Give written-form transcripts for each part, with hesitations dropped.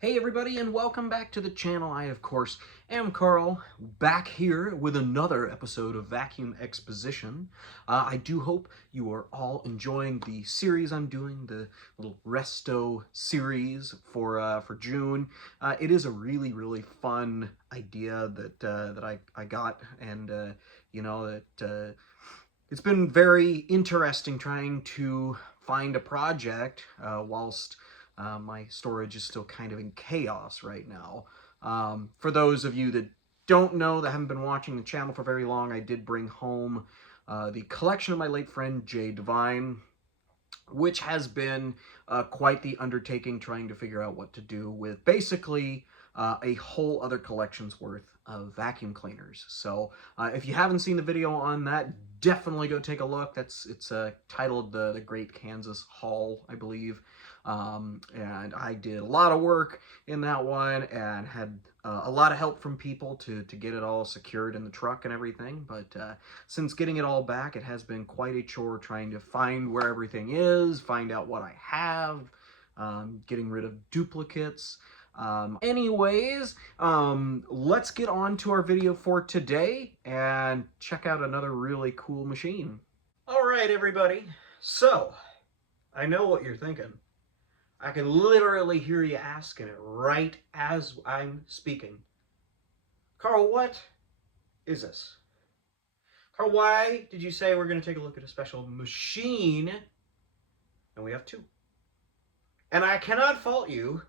Hey everybody, and welcome back to the channel. I, of course, am Carl, back here with another episode of Vacuum Exposition. I do hope you are all enjoying the series I'm doing, the little Resto series for June. It is a really fun idea that I got, and it's been very interesting trying to find a project whilst my storage is still kind of in chaos right now. For those of you that don't know, that haven't been watching the channel for very long, I did bring home the collection of my late friend jvac, which has been quite the undertaking trying to figure out what to do with basically a whole other collection's worth of vacuum cleaners. So if you haven't seen the video on that, definitely go take a look. It's titled the Great Kansas Haul, I believe. And I did a lot of work in that one and had a lot of help from people to get it all secured in the truck and everything. But since getting it all back, it has been quite a chore trying to find where everything is, find out what I have, getting rid of duplicates. Let's get on to our video for today and check out another really cool machine. All right, everybody. So, I know what you're thinking. I can literally hear you asking it right as I'm speaking. Carl, what is this? Carl, why did you say we're going to take a look at a special machine? And we have two. And I cannot fault you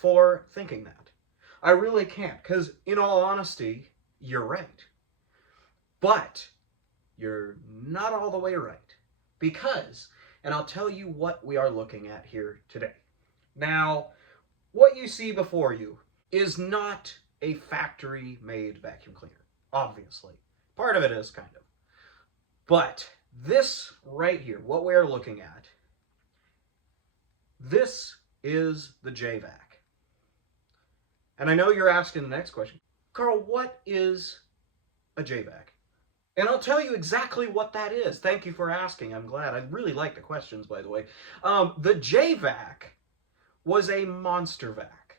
for thinking that. I really can't, because in all honesty, you're right. But you're not all the way right. Because, and I'll tell you what we are looking at here today. Now, what you see before you is not a factory-made vacuum cleaner, obviously. Part of it is, kind of. But this right here, what we're looking at, this is the jvac. And I know you're asking the next question, Carl, what is a jvac? And I'll tell you exactly what that is. Thank you for asking. I'm glad. I really like the questions, by the way. The jvac was a monster vac.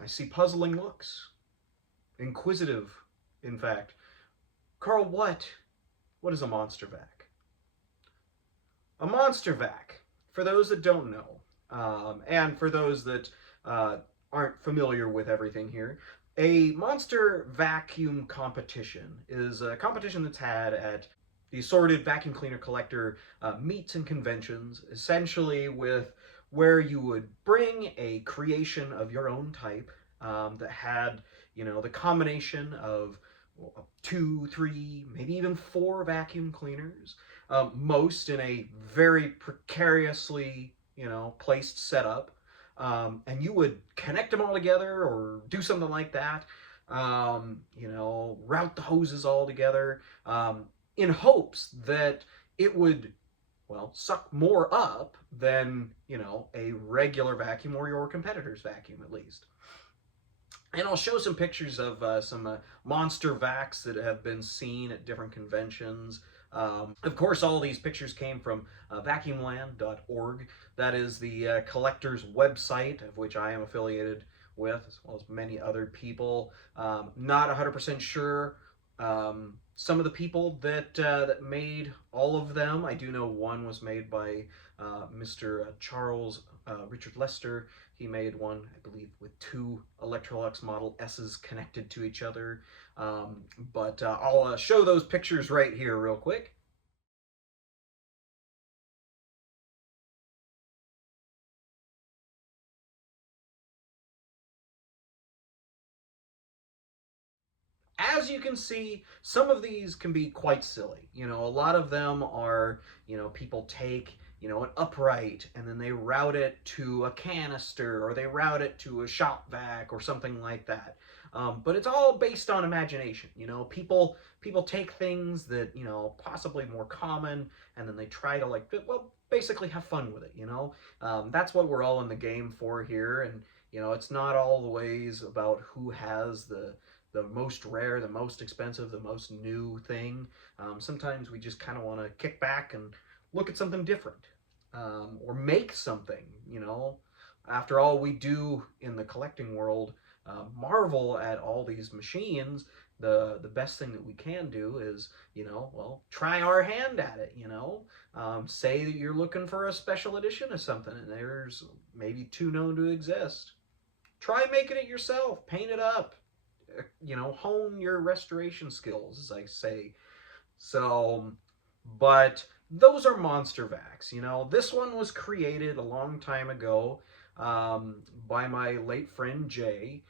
I see puzzling looks. Inquisitive, in fact. Carl, what is a monster vac? A monster vac, for those that don't know, and for those that aren't familiar with everything here, a monster vacuum competition is a competition that's had at the assorted vacuum cleaner collector meets and conventions, essentially with where you would bring a creation of your own type that had, the combination of 2, 3, maybe even 4 vacuum cleaners, most in a very precariously, placed setup. And you would connect them all together or do something like that, route the hoses all together, in hopes that it would, well, suck more up than, a regular vacuum or your competitor's vacuum, at least. And I'll show some pictures of some monster vacs that have been seen at different conventions. Of course, all these pictures came from vacuumland.org. That is the collector's website, of which I am affiliated with, as well as many other people. Not 100% sure some of the people that made all of them. I do know one was made by Mr. Charles Richard Lester. He made one, I believe, with 2 Electrolux Model S's connected to each other. But I'll show those pictures right here real quick. As you can see, some of these can be quite silly. A lot of them are, people take, an upright and then they route it to a canister or they route it to a shop vac or something like that. But it's all based on imagination. People take things that, possibly more common, and then they try to, like, well, basically have fun with it, That's what we're all in the game for here. And, it's not always about who has the most rare, the most expensive, the most new thing. Sometimes we just kind of want to kick back and look at something different. or make something, you know. After all, we do in the collecting world marvel at all these machines. The best thing that we can do is, you know, well, try our hand at it, you know. Say that you're looking for a special edition of something and there's maybe two known to exist. Try making it yourself, paint it up, you know, hone your restoration skills, as I say. So, but those are monster vacs. You know, this one was created a long time ago by my late friend Jay.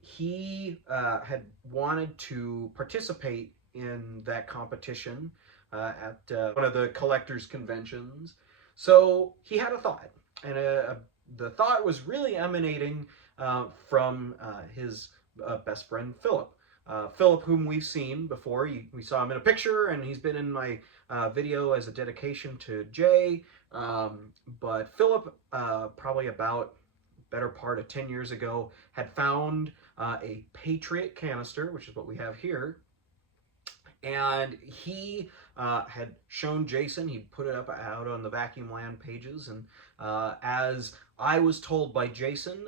He had wanted to participate in that competition at one of the collectors' conventions. So he had a thought, and the thought was really emanating from his best friend Philip. Philip, whom we've seen before, we saw him in a picture, and he's been in my video as a dedication to Jay. But Philip, probably about better part of 10 years ago, had found a Patriot canister, which is what we have here, and he had shown Jason. He put it up out on the Vacuum Land pages, and as I was told by Jason,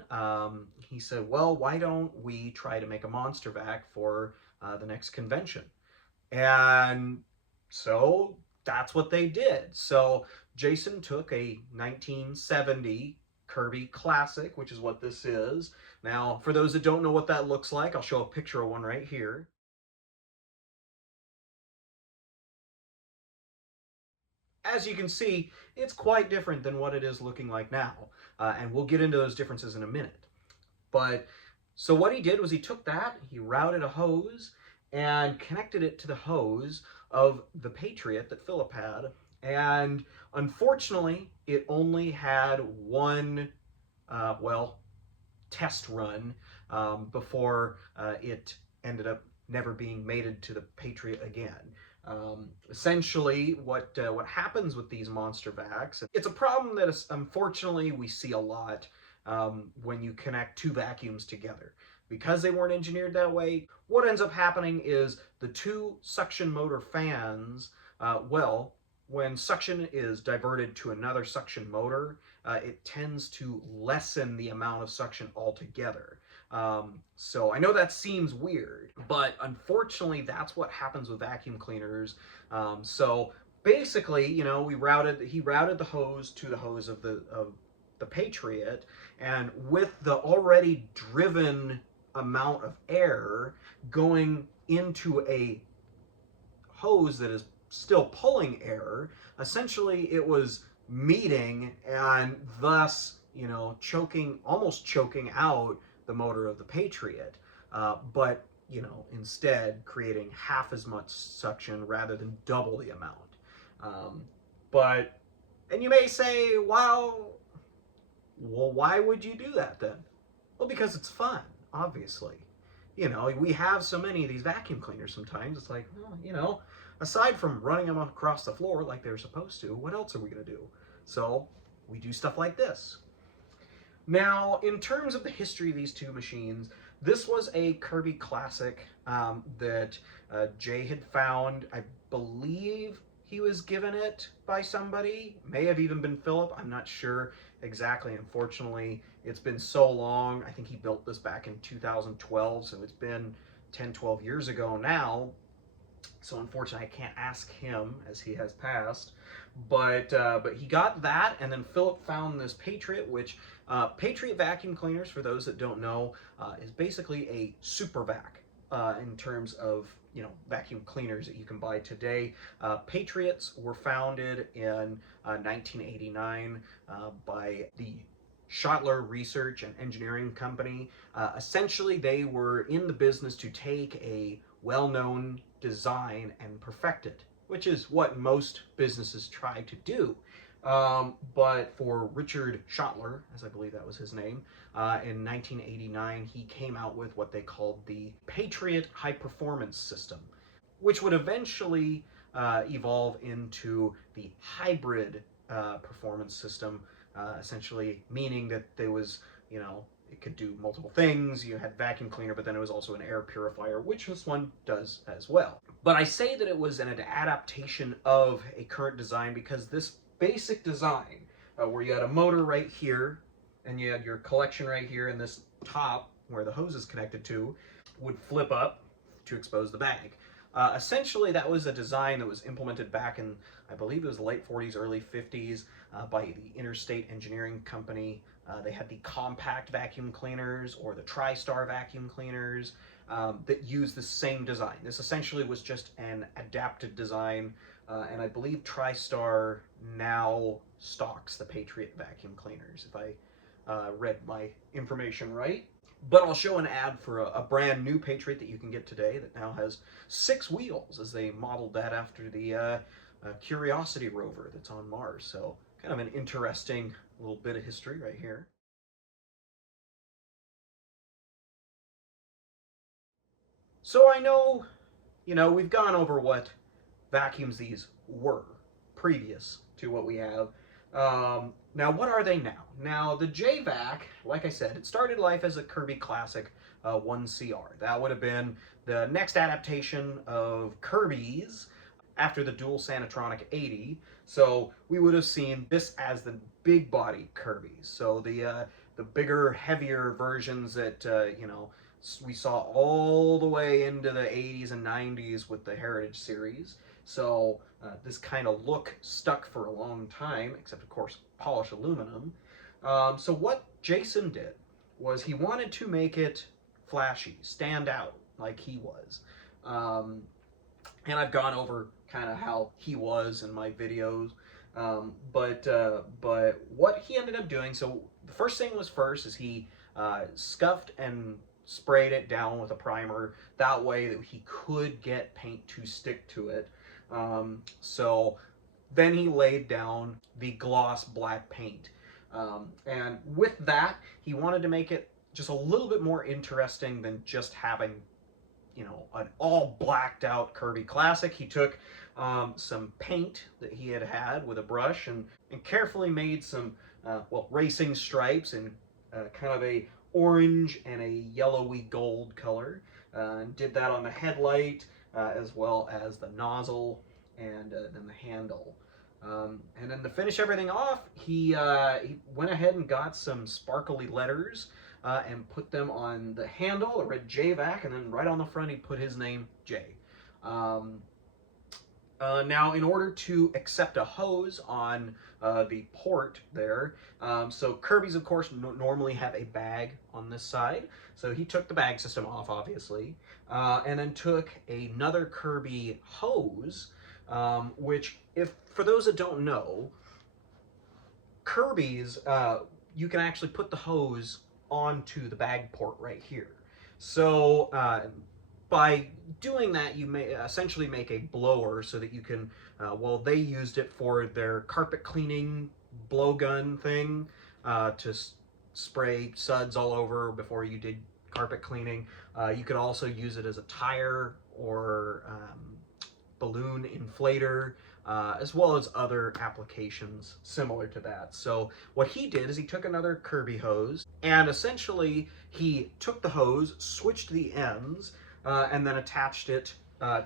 he said, well, why don't we try to make a monster vac for the next convention? And so that's what they did. So Jason took a 1970 Kirby Classic, which is what this is. Now, for those that don't know what that looks like, I'll show a picture of one right here. As you can see, it's quite different than what it is looking like now. And we'll get into those differences in a minute. But so what he did was he took that, he routed a hose and connected it to the hose of the Patriot that Philip had. And unfortunately, it only had one, well, test run before it ended up never being mated to the Patriot again. Essentially, what happens with these monster vacs, it's a problem that is, unfortunately we see a lot when you connect two vacuums together. Because they weren't engineered that way, what ends up happening is the two suction motor fans, well, when suction is diverted to another suction motor, it tends to lessen the amount of suction altogether. So I know that seems weird, but unfortunately that's what happens with vacuum cleaners. So basically, you know, he routed the hose to the hose of the Patriot, and with the already driven amount of air going into a hose that is still pulling air, essentially it was meeting and thus, you know, almost choking out the motor of the Patriot, but, you know, instead creating half as much suction rather than double the amount. And you may say, well, why would you do that then? Well, because it's fun, obviously. You know, we have so many of these vacuum cleaners sometimes, it's like, well, you know, aside from running them across the floor like they're supposed to, what else are we going to do? So we do stuff like this. Now, in terms of the history of these two machines, this was a Kirby Classic that Jay had found. I believe he was given it by somebody. May have even been Philip. I'm not sure exactly. Unfortunately, it's been so long. I think he built this back in 2012, so it's been 10, 12 years ago now. So unfortunately, I can't ask him as he has passed. But he got that, and then Philip found this Patriot, which Patriot vacuum cleaners, for those that don't know, is basically a super vac in terms of, you know, vacuum cleaners that you can buy today. Patriots were founded in 1989 by the Schottler Research and Engineering Company. Essentially, they were in the business to take a well-known design and perfect it, which is what most businesses try to do. But for Richard Schottler, as I believe that was his name, in 1989, he came out with what they called the Patriot High Performance System, which would eventually evolve into the hybrid performance system, essentially meaning that there was, you know, it could do multiple things. You had vacuum cleaner, but then it was also an air purifier, which this one does as well. But I say that it was an adaptation of a current design because this basic design where you had a motor right here, and you had your collection right here, and this top where the hose is connected to would flip up to expose the bag. Essentially, that was a design that was implemented back in, I believe it was the late 40s, early 50s, by the Interstate Engineering Company. They had the compact vacuum cleaners or the TriStar vacuum cleaners that used the same design. This essentially was just an adapted design, and I believe TriStar now stocks the Patriot vacuum cleaners, if I read my information right. But I'll show an ad for a brand new Patriot that you can get today that now has 6 wheels, as they modeled that after the Curiosity rover that's on Mars. So kind of an interesting little bit of history right here. So I know, we've gone over what vacuums these were previous to what we have. Now, what are they now? Now, the jvac, like I said, it started life as a Kirby Classic 1CR. That would have been the next adaptation of Kirby's after the dual Sanitronic 80. So we would have seen this as the big body Kirby's. So the bigger, heavier versions that we saw all the way into the 80s and 90s with the Heritage series. So this kind of look stuck for a long time, except of course polished aluminum. So what Jason did was he wanted to make it flashy, stand out like he was. And I've gone over kind of how he was in my videos. But what he ended up doing, so the first thing was first is he scuffed and sprayed it down with a primer. That way that he could get paint to stick to it. So then he laid down the gloss black paint. And with that, he wanted to make it just a little bit more interesting than just having, an all blacked out Kirby Classic. He took some paint that he had with a brush and carefully made some, racing stripes in kind of a orange and a yellowy gold color. And did that on the headlight as well as the nozzle and then the handle. And then to finish everything off, he went ahead and got some sparkly letters and put them on the handle. It read jvac, and then right on the front he put his name, J. Now, in order to accept a hose on the port there, so Kirby's, of course, normally have a bag on this side. So he took the bag system off, obviously, and then took another Kirby hose, which, for those that don't know, Kirby's, you can actually put the hose onto the bag port right here. So by doing that, you may essentially make a blower so that you can, they used it for their carpet cleaning blowgun thing to spray suds all over before you did carpet cleaning. You could also use it as a tire or balloon inflator, as well as other applications similar to that. So what he did is he took another Kirby hose, and essentially he took the hose, switched the ends, and then attached it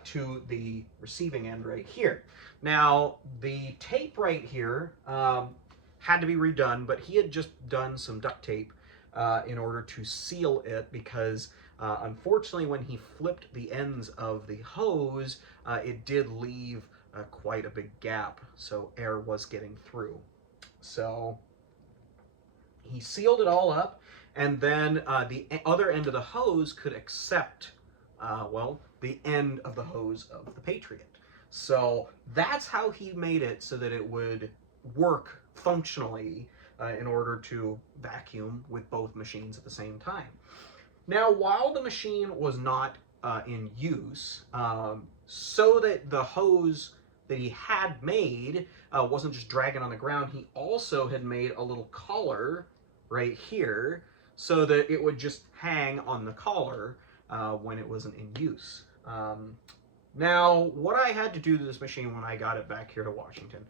to the receiving end right here. Now, the tape right here had to be redone, but he had just done some duct tape in order to seal it because unfortunately when he flipped the ends of the hose, it did leave quite a big gap, so air was getting through. So he sealed it all up, and then the other end of the hose could accept the end of the hose of the Patriot. So that's how he made it so that it would work functionally in order to vacuum with both machines at the same time. Now, while the machine was not in use, so that the hose that he had made wasn't just dragging on the ground, he also had made a little collar right here so that it would just hang on the collar when it wasn't in use. Now, what I had to do to this machine when I got it back here to Washington,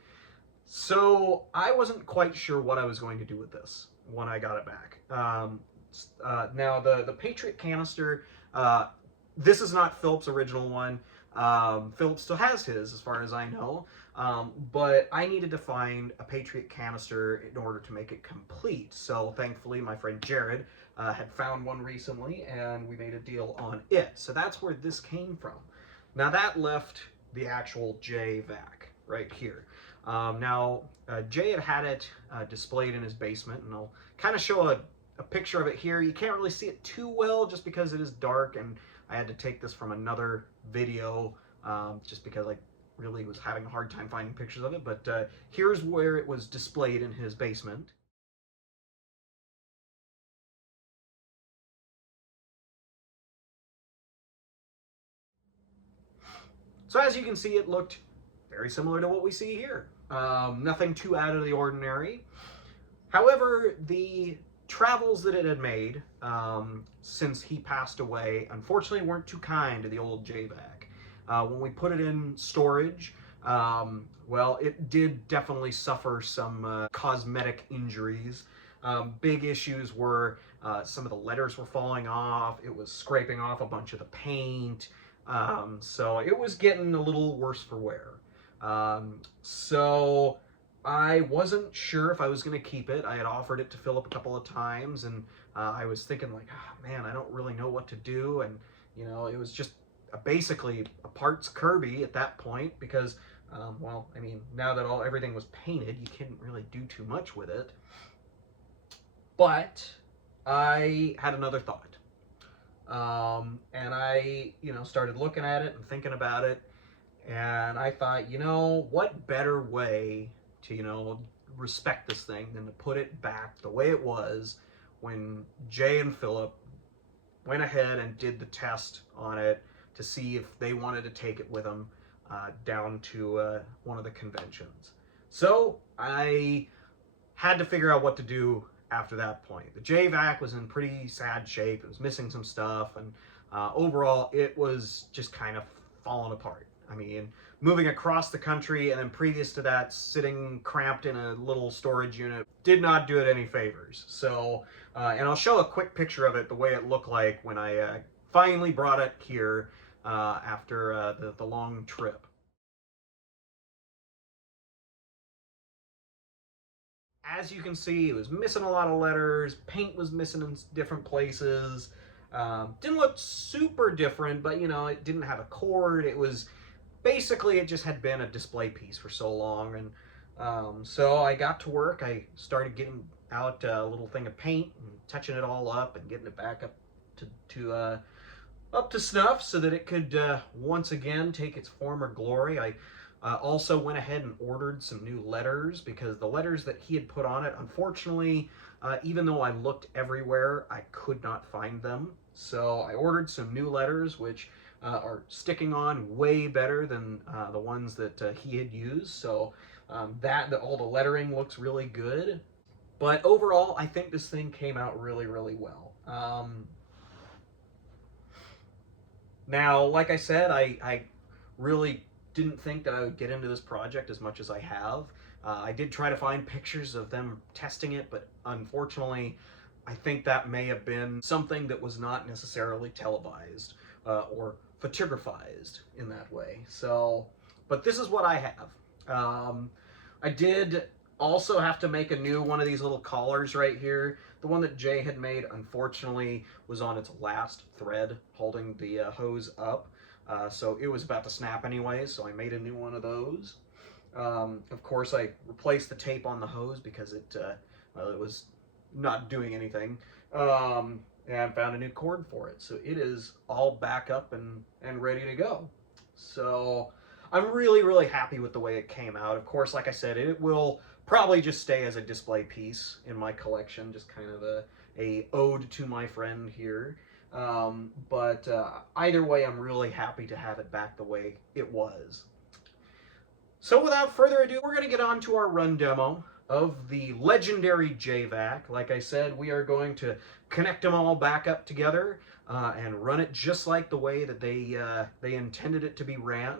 so I wasn't quite sure what I was going to do with this when I got it back. Now, the Patriot canister, this is not Phillips' original one. Philip still has his, as far as I know. But I needed to find a Patriot canister in order to make it complete. So thankfully, my friend Jared had found one recently, and we made a deal on it. So that's where this came from. Now that left the actual jvac right here. Jay had it displayed in his basement, and I'll kind of show a picture of it here. You can't really see it too well just because it is dark, and I had to take this from another video just because I really was having a hard time finding pictures of it. But here's where it was displayed in his basement. So as you can see, it looked very similar to what we see here. Nothing too out of the ordinary. However, the travels that it had made since he passed away, unfortunately, weren't too kind to the old jvac. When we put it in storage, well, it did definitely suffer some cosmetic injuries. Big issues were some of the letters were falling off. It was scraping off a bunch of the paint. So it was getting a little worse for wear. So I wasn't sure if I was going to keep it. I had offered it to Philip a couple of times, and I was thinking like, oh, man, I don't really know what to do. And, you know, it was just basically a parts Kirby at that point because, well, I mean, now that everything was painted, you couldn't really do too much with it. But I had another thought. And I, started looking at it and thinking about it. And I thought, what better way to, respect this thing than to put it back the way it was when Jay and Philip went ahead and did the test on it to see if they wanted to take it with them down to one of the conventions. So I had to figure out what to do after that point. The jvac was in pretty sad shape. It was missing some stuff, and overall it was just kind of falling apart. I mean, moving across the country and then previous to that sitting cramped in a little storage unit did not do it any favors. So, and I'll show a quick picture of it, the way it looked like when I finally brought it here after the long trip. As you can see, it was missing a lot of letters, paint was missing in different places. Didn't look super different, but it didn't have a cord. It was basically, it just had been a display piece for so long. And so I got to work. I started getting out a little thing of paint and touching it all up and getting it back up to snuff so that it could once again take its former glory. I also went ahead and ordered some new letters because the letters that he had put on it, unfortunately, even though I looked everywhere, I could not find them. So I ordered some new letters, which are sticking on way better than the ones that he had used. So all the lettering looks really good. But overall, I think this thing came out really, really well. Now, like I said, I really didn't think that I would get into this project as much as I have. I did try to find pictures of them testing it, but unfortunately, I think that may have been something that was not necessarily televised or photographized in that way. So, but this is what I have. I did also have to make a new one of these little collars right here. The one that Jay had made, unfortunately, was on its last thread holding the hose up. So it was about to snap anyway, so I made a new one of those. Of course, I replaced the tape on the hose because it was not doing anything. And found a new cord for it. So it is all back up and ready to go. So I'm really, really happy with the way it came out. Of course, like I said, it will probably just stay as a display piece in my collection, just kind of a ode to my friend here. But either way, I'm really happy to have it back the way it was. So without further ado, we're going to get on to our run demo of the legendary jvac. Like I said, we are going to connect them all back up together and run it just like the way that they intended it to be ran.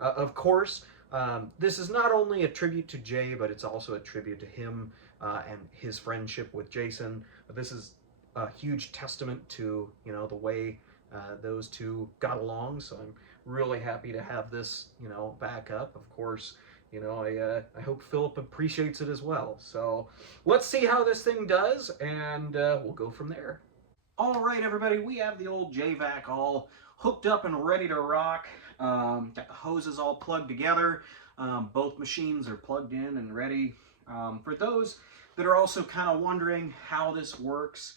Of course, this is not only a tribute to Jay, but it's also a tribute to him and his friendship with Jason. This is a huge testament to the way those two got along. So I'm really happy to have this, back up. Of course, I hope Philip appreciates it as well. So let's see how this thing does, and we'll go from there. All right, everybody, we have the old jvac all hooked up and ready to rock. Got the hoses all plugged together. Both machines are plugged in and ready. For those that are also kind of wondering how this works,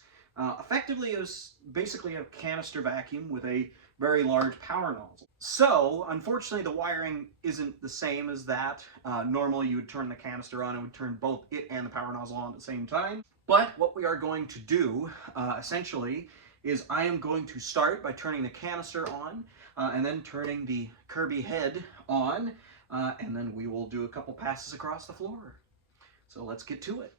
effectively it was basically a canister vacuum with a very large power nozzle. So, unfortunately, the wiring isn't the same as that. Normally, you would turn the canister on and would turn both it and the power nozzle on at the same time. But what we are going to do, essentially, is I am going to start by turning the canister on, and then turning the Kirby head on, and then we will do a couple passes across the floor. So let's get to it.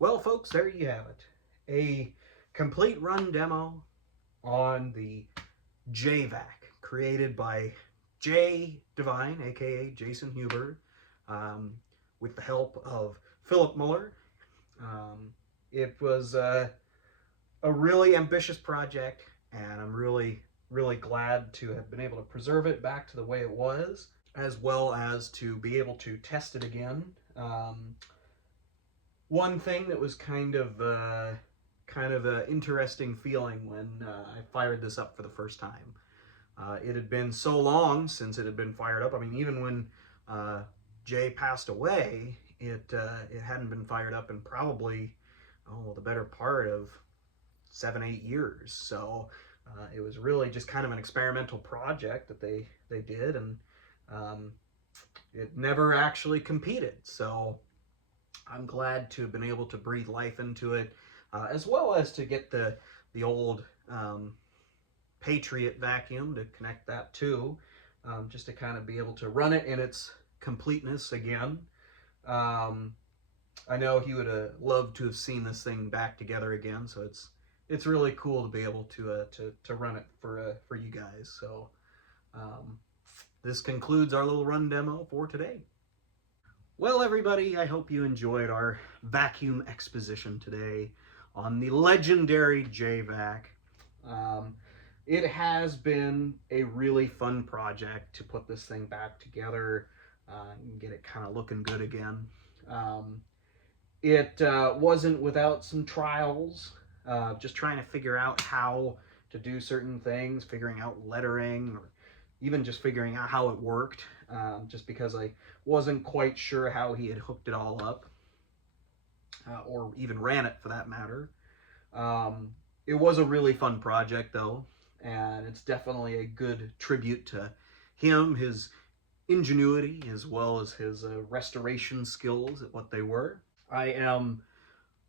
Well, folks, there you have it. A complete run demo on the jvac, created by Jay Devine, aka Jason Huber, with the help of Philip Muller. It was a really ambitious project, and I'm really, really glad to have been able to preserve it back to the way it was, as well as to be able to test it again. One thing that was kind of an interesting feeling when I fired this up for the first time. It had been so long since it had been fired up. I mean, even when Jay passed away, it hadn't been fired up in probably the better part of 7-8 years. So it was really just kind of an experimental project that they did, and it never actually competed. So I'm glad to have been able to breathe life into it, as well as to get the old Patriot vacuum to connect that too, just to kind of be able to run it in its completeness again. I know he would have loved to have seen this thing back together again, so it's really cool to be able to run it for you guys. So this concludes our little run demo for today. Well, everybody, I hope you enjoyed our vacuum exposition today on the legendary jvac. It has been a really fun project to put this thing back together and get it kind of looking good again. It wasn't without some trials, just trying to figure out how to do certain things, figuring out lettering, or even just figuring out how it worked, just because I wasn't quite sure how he had hooked it all up, or even ran it for that matter. It was a really fun project though, and it's definitely a good tribute to him, his ingenuity, as well as his restoration skills at what they were. I am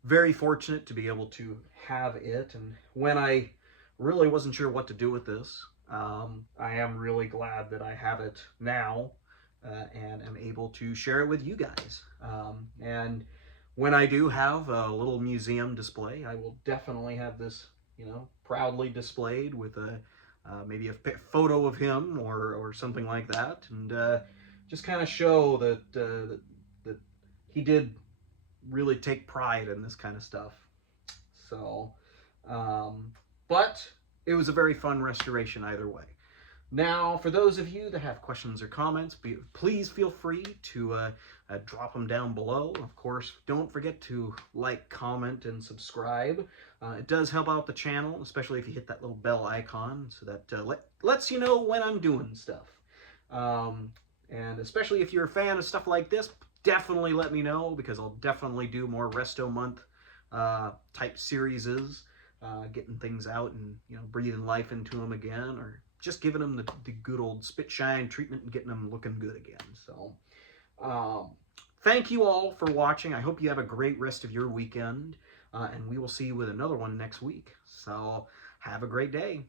very fortunate to be able to have it, and when I really wasn't sure what to do with this, I am really glad that I have it now, and am able to share it with you guys. And when I do have a little museum display, I will definitely have this, proudly displayed with maybe a photo of him or something like that, and just kind of show that he did really take pride in this kind of stuff. So, but it was a very fun restoration either way. Now, for those of you that have questions or comments, please feel free to drop them down below. Of course, don't forget to like, comment, and subscribe. It does help out the channel, especially if you hit that little bell icon, so that lets you know when I'm doing stuff. And especially if you're a fan of stuff like this, definitely let me know, because I'll definitely do more Resto Month type series, getting things out and, you know, breathing life into them again, or just giving them the good old spit shine treatment and getting them looking good again. So thank you all for watching. I hope you have a great rest of your weekend, and we will see you with another one next week. So have a great day.